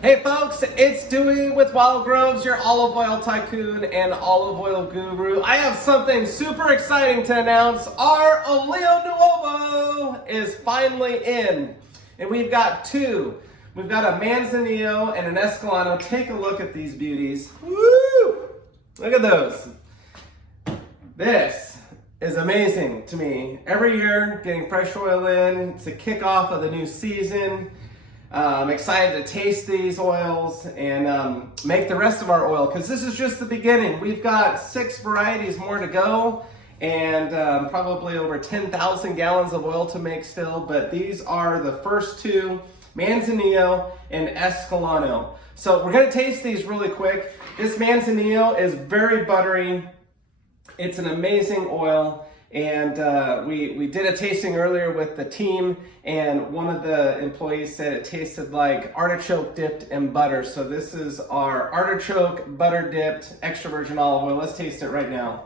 Hey folks, it's Dewey with Wild Groves, your olive oil tycoon and olive oil guru. I have something super exciting to announce. Our Olio Nuovo is finally in. And we've got two. We've got a Manzanillo and an Escalano. Take a look at these beauties. Woo! Look at those. This is amazing to me. Every year, getting fresh oil in to kick off of the new season. I'm excited to taste these oils and make the rest of our oil, because this is just the beginning. We've got 6 varieties more to go and probably over 10,000 gallons of oil to make still, but these are the first two, Manzanillo and Escalano. So we're gonna taste these really quick. This Manzanillo is very buttery. It's an amazing oil. And we did a tasting earlier with the team, and one of the employees said it tasted like artichoke dipped in butter. So this is our artichoke butter dipped extra virgin olive oil. Let's taste it right now.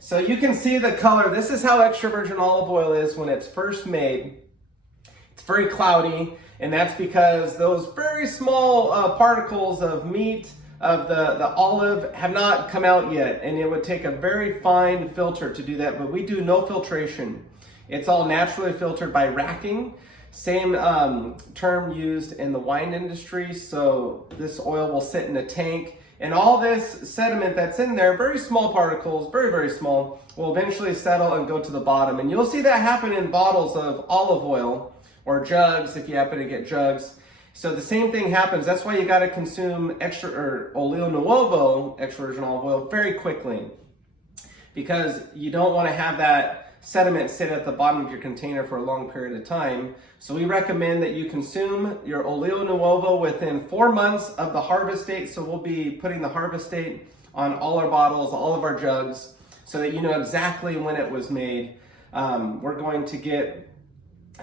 So you can see the color. This is how extra virgin olive oil is when it's first made. It's very cloudy, and that's because those very small particles of meat of the olive have not come out yet, and it would take a very fine filter to do that, but we do no filtration. It's all naturally filtered by racking. Same term used in the wine industry. So this oil will sit in a tank, and all this sediment that's in there, very small particles, very, very small, will eventually settle and go to the bottom. And you'll see that happen in bottles of olive oil or jugs if you happen to get jugs. So the same thing happens. That's why you got to consume extra or Olio Nuovo extra virgin olive oil very quickly, because you don't want to have that sediment sit at the bottom of your container for a long period of time. So we recommend that you consume your Olio Nuovo within 4 months of the harvest date. So we'll be putting the harvest date on all our bottles, all of our jugs, so that you know exactly when it was made. We're going to get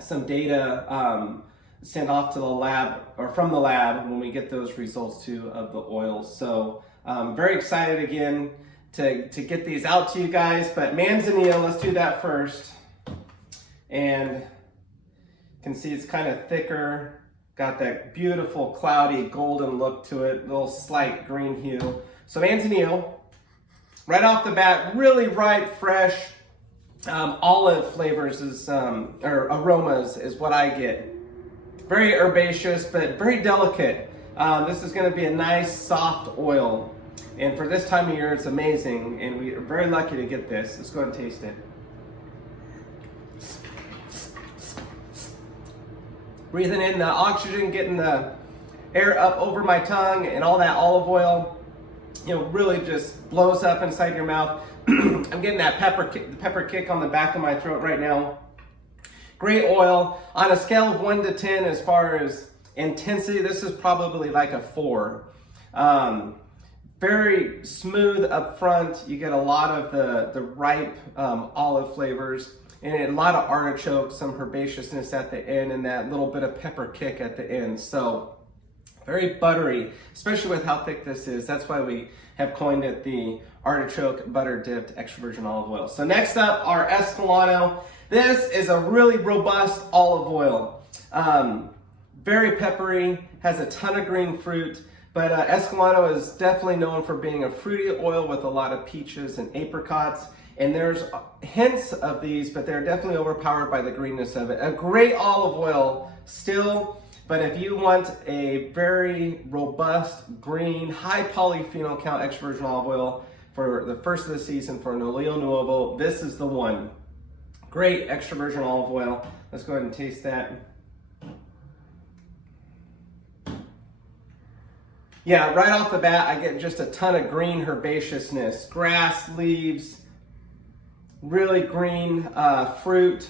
some data sent off to the lab, or from the lab, when we get those results too of the oils. So very excited again to get these out to you guys. But Manzanillo, let's do that first. And you can see it's kind of thicker, got that beautiful cloudy golden look to it, little slight green hue. So Manzanillo, right off the bat, really ripe, fresh olive flavors is or aromas is what I get. Very herbaceous, but very delicate. This is going to be a nice, soft oil. And for this time of year, it's amazing. And we are very lucky to get this. Let's go ahead and taste it. Breathing in the oxygen, getting the air up over my tongue, and all that olive oil, really just blows up inside your mouth. I'm getting that pepper kick on the back of my throat right now. Great oil. On a scale of 1 to 10 as far as intensity, this is probably like a 4. Very smooth up front. You get a lot of the ripe olive flavors, and a lot of artichoke, some herbaceousness at the end, and that little bit of pepper kick at the end. So very buttery, especially with how thick this is. That's why we have coined it the artichoke butter dipped extra virgin olive oil. So next up, our Escalano. This is a really robust olive oil. Very peppery, has a ton of green fruit, but Escalano is definitely known for being a fruity oil with a lot of peaches and apricots. And there's hints of these, but they're definitely overpowered by the greenness of it. A great olive oil still, but if you want a very robust, green, high polyphenol count extra virgin olive oil for the first of the season for an Olio Nuovo, this is the one. Great extra virgin olive oil. Let's go ahead and taste that. Yeah, right off the bat, I get just a ton of green herbaceousness. Grass, leaves, really green fruit.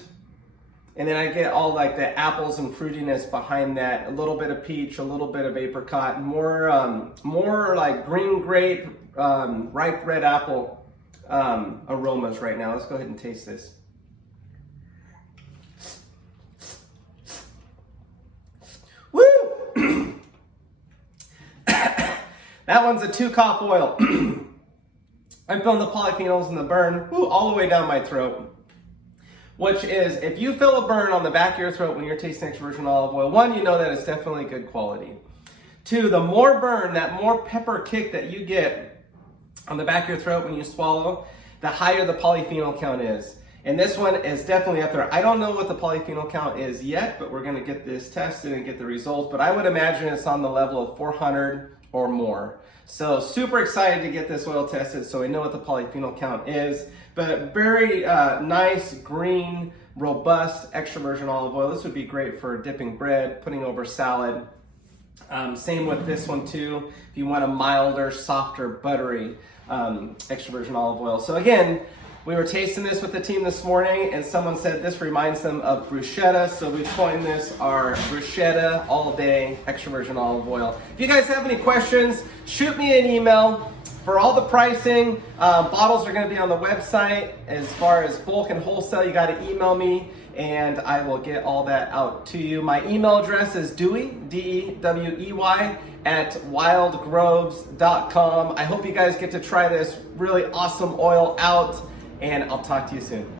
And then I get all like the apples and fruitiness behind that. A little bit of peach, a little bit of apricot, more like green grape, ripe red apple aromas right now. Let's go ahead and taste this. Woo! That one's a 2-cop oil. I'm feeling the polyphenols and the burn all the way down my throat. which is if you feel a burn on the back of your throat when you're tasting extra virgin olive oil, one, you know that it's definitely good quality. 2, the more burn, that more pepper kick that you get on the back of your throat when you swallow, the higher the polyphenol count is. And this one is definitely up there. I don't know what the polyphenol count is yet, but we're gonna get this tested and get the results. But I would imagine it's on the level of 400 or more. So super excited to get this oil tested so we know what the polyphenol count is. But very nice, green, robust extra virgin olive oil. This would be great for dipping bread, putting over salad. Same with this one too, if you want a milder, softer, buttery extra virgin olive oil. So again, we were tasting this with the team this morning and someone said this reminds them of bruschetta. So we've coined this our bruschetta all day extra virgin olive oil. If you guys have any questions, shoot me an email. For all the pricing, bottles are going to be on the website. As far as bulk and wholesale, you got to email me and I will get all that out to you. My email address is Dewey, D-E-W-E-Y, @wildgroves.com. I hope you guys get to try this really awesome oil out, and I'll talk to you soon.